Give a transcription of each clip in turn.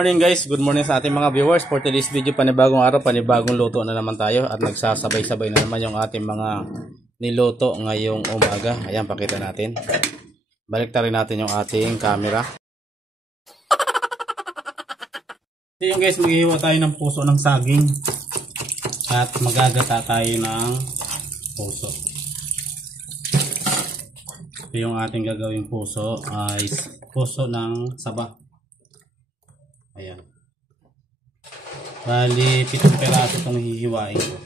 morning guys, good morning sa ating mga viewers. For today's video, panibagong araw, panibagong luto na naman tayo. At nagsasabay-sabay na naman yung ating mga niluto ngayong umaga. Ayan, pakita natin. Baliktarin natin yung ating camera. So yung guys, maghihiwa tayo ng puso ng saging. At magagata tayo ng puso. So yung ating gagawing puso ay puso ng saba. Ayan. Bali, 7 peraso itong hihiwain ko.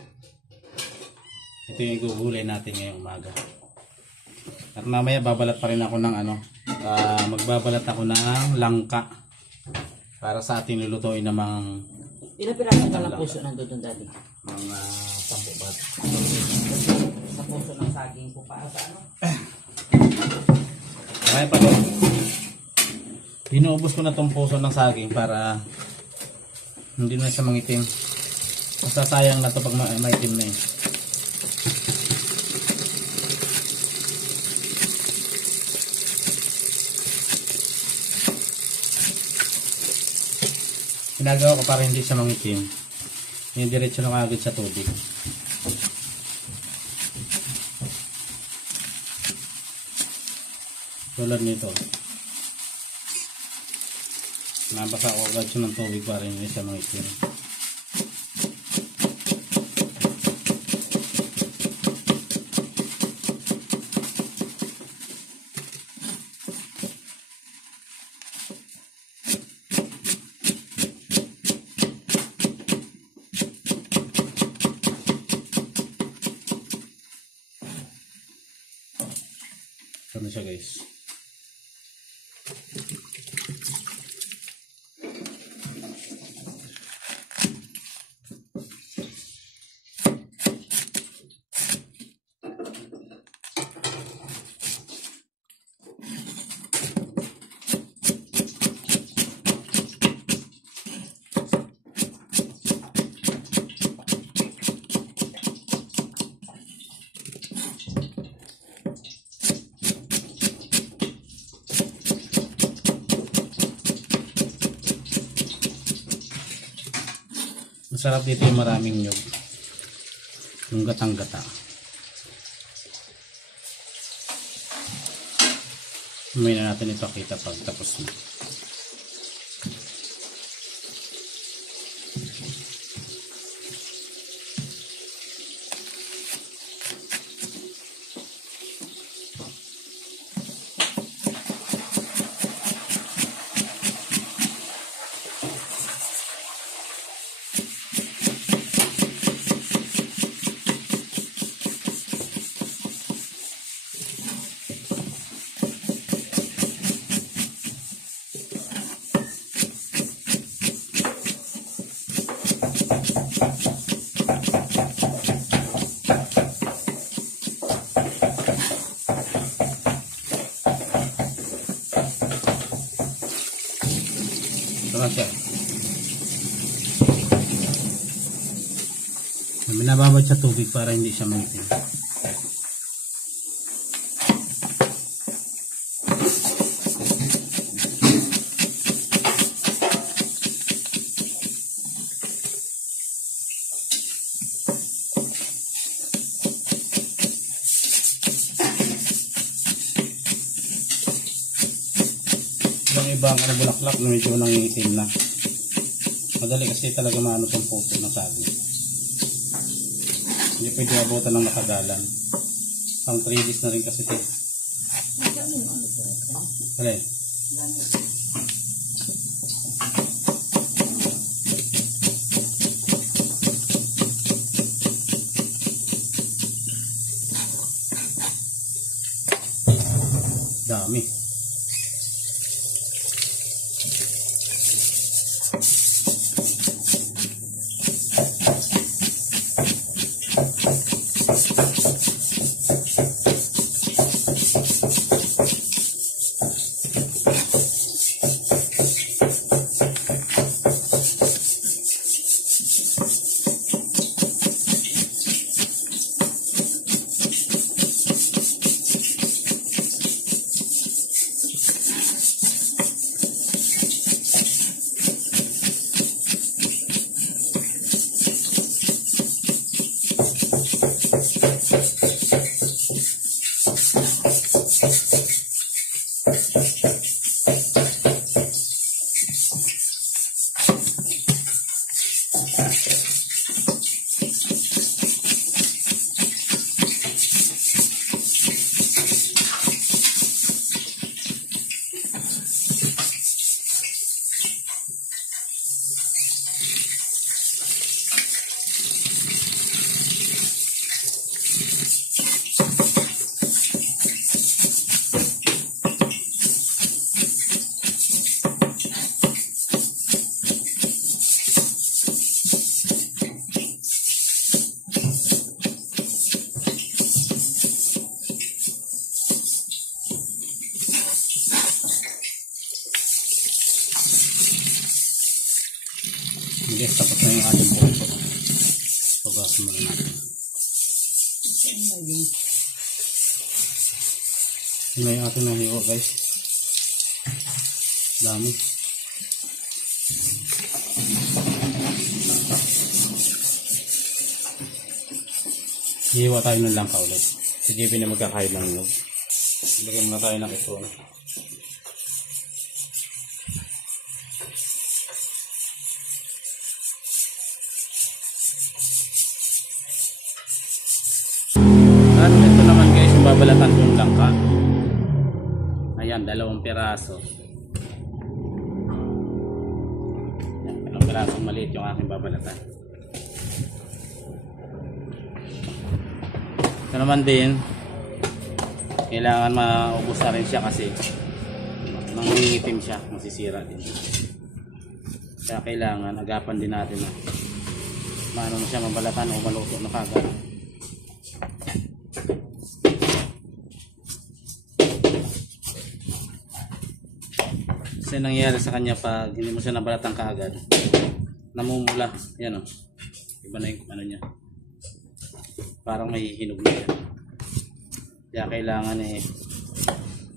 Ito yung igugulay natin ngayong umaga. At mamaya babalat pa rin ako ng magbabalat ako ng langka. Para sa ating lulutuin namang ilang piraso na lang puso nandun dati? Mga 10 bat. Sa puso ng saging po para sa ano? Kaya pa doon. Inuubos ko na tong puso ng saging para hindi na siya mangitim. Masasayang na to pag maitim na eh. Ginagawa ko para hindi siya mangitim. Yung diretso lang agad sa tubig. Tulad nito. Nabasa ko agad siya ng tubig para hindi siya mangitim. Ito na siya guys. Masarap dito yung maraming nyug. Yung gatang-gata. May na natin ipakita pag tapos na. Siya. Binababad sa tubig para hindi siya mangitim. Yung ibang bulaklak na medyo nangingitim na. Madali kasi talaga maano tong puso ng saging. Hindi pwede abutan ng nakagalan. Pang 3 days na rin kasi ito. Kale. Dami. Guys, tapos na yung ating puso. Tugasin muna natin. Yun na yung ating nahiwa guys. Dami. Hiwa tayo ng langka ulit. Si JB na magkakain ng nyug. Lagyan muna tayo ng ito. Ito naman guys, yung babalatan yung langka. Ayan, 2 piraso. Ayan, 2 pirasong maliit yung aking babalatan. Ito naman din, kailangan maubos na rin siya kasi mangingitim siya, masisira din. Kaya kailangan agapan din natin na maano na siya mabalatan o maluto na kagad. Kasi nangyayari sa kanya pag hindi mo siya nabalatan kaagad, namumula. Yan o, iba na yung ano niya, parang may hinog na yan. Kaya kailangan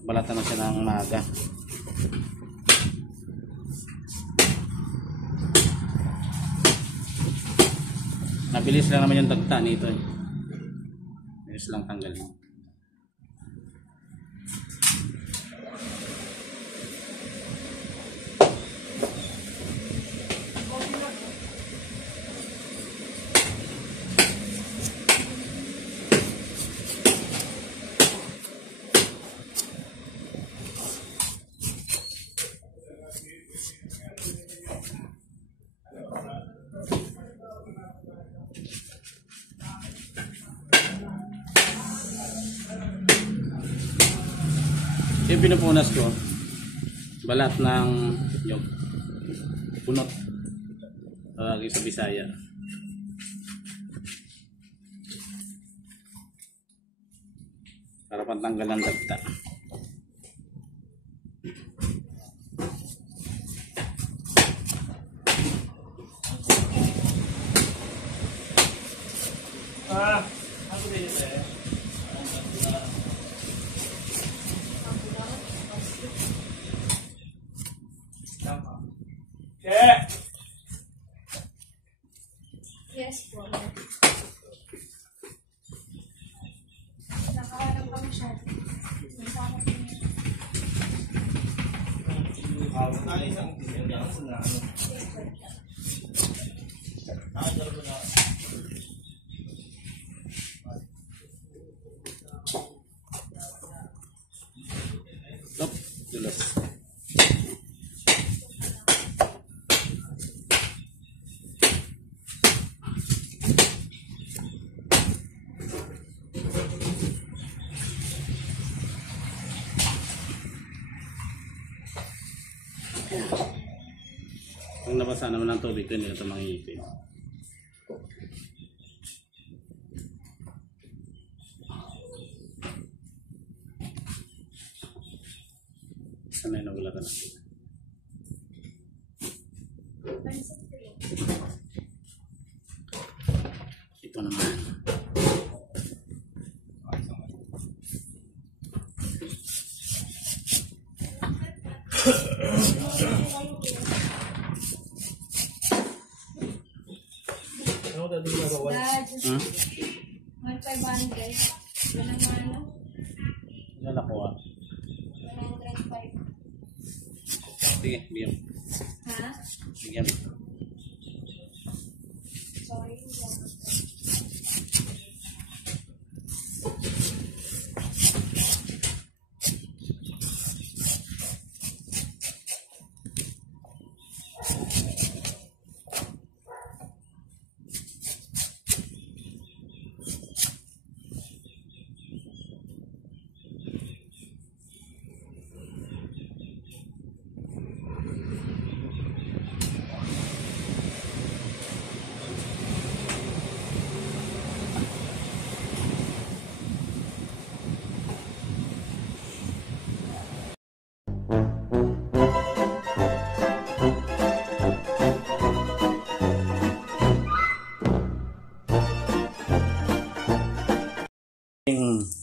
balatan na siya ng maaga. Mabilis lang naman yung tagta nito bilis lang tanggalin. Yung pinupunas ko, balat ng nyog, punot, lagi sa Bisaya. Para pantanggal ng dagta. Ako din ito Yes po. Nakaharap kami siya. Stop, dulas. Kung nabasa naman ng tubig, hindi na ito mangingipin. Sana yung nagulatan natin. Ito naman. Dad, 1,500. Yan ang ano? Wala ko 105. Sige, bigyan. Ha? Bigyan. Sorry.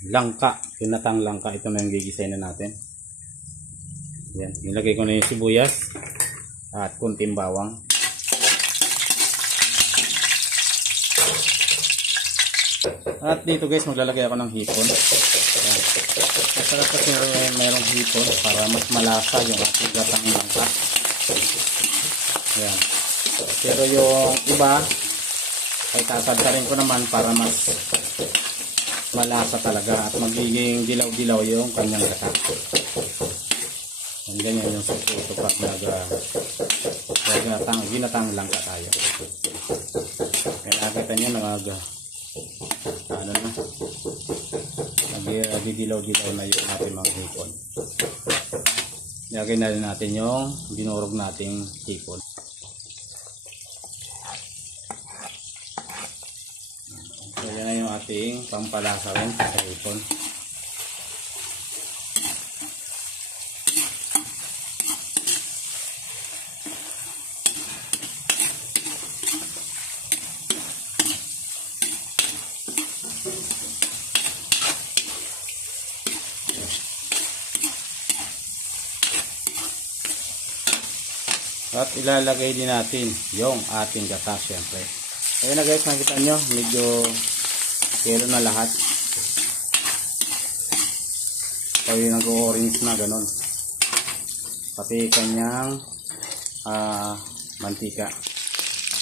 langka, ginatang langka. Ito na yung gigisay na natin. Yan, nilagay ko na yung sibuyas at kunting bawang. At dito guys, maglalagay ako ng hipon. Yan. Masarap kasi mayroong hipon para mas malasa yung ating gatang langka. Yan. Pero yung iba, ay tatadtarin ko naman para mas malasa talaga at magiging dilaw-dilaw yung kanyang gata. Yan, ganyan yung suso pag ginatang langka tayo. Kaya nakita nyo nagdidilaw-dilaw na yung ating mga hipon. Ilagay na rin natin yung dinurog nating hipon. So yan na yung ating pampalasa rin sa hipon. At ilalagay din natin yung ating gata syempre. Ayan na guys, nakita nyo, medyo yellow na lahat. Kaya nag-orange na ganun. Pati kanyang mantika.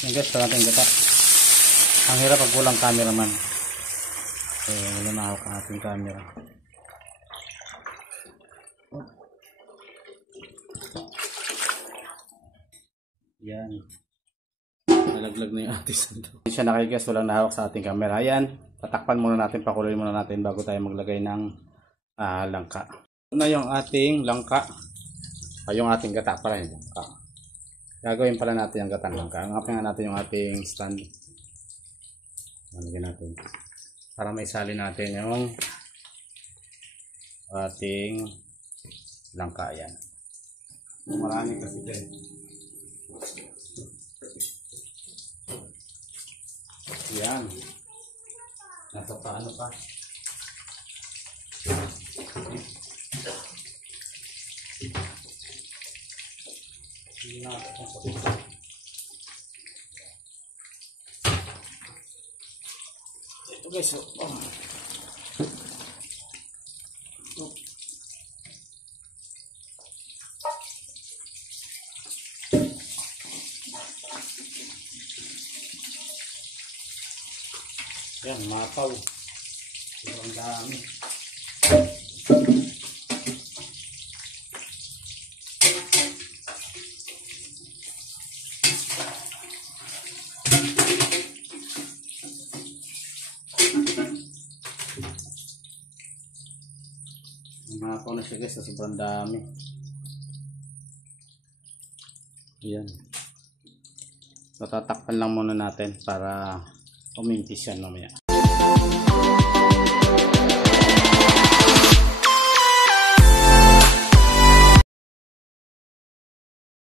Ayan guys, ito natin gata. Ang hirap pag kulang cameraman. Wala na ako ang ating camera. Yan. Nalaglag na yung ating sando. Hindi siya nakikigas, walang nahawak sa ating camera. Ayan. Tatakpan muna natin, pakuloy muna natin bago tayo maglagay ng langka. Ito na yung ating langka. Yung ating gata pala yung langka. Gagawin pala natin yung gatang langka. Angapin nga natin yung ating stand. Nalagyan natin. Para may sali natin yung ating langka. Ayan. Marami kasi dyan. Yan. Nasa paano pa? Ito guys. Yan, mapaw. Sobrang dami. Mapaw na siya guys, sobrang dami. Yan. So, tatakpan lang muna natin para umintis yan mamaya.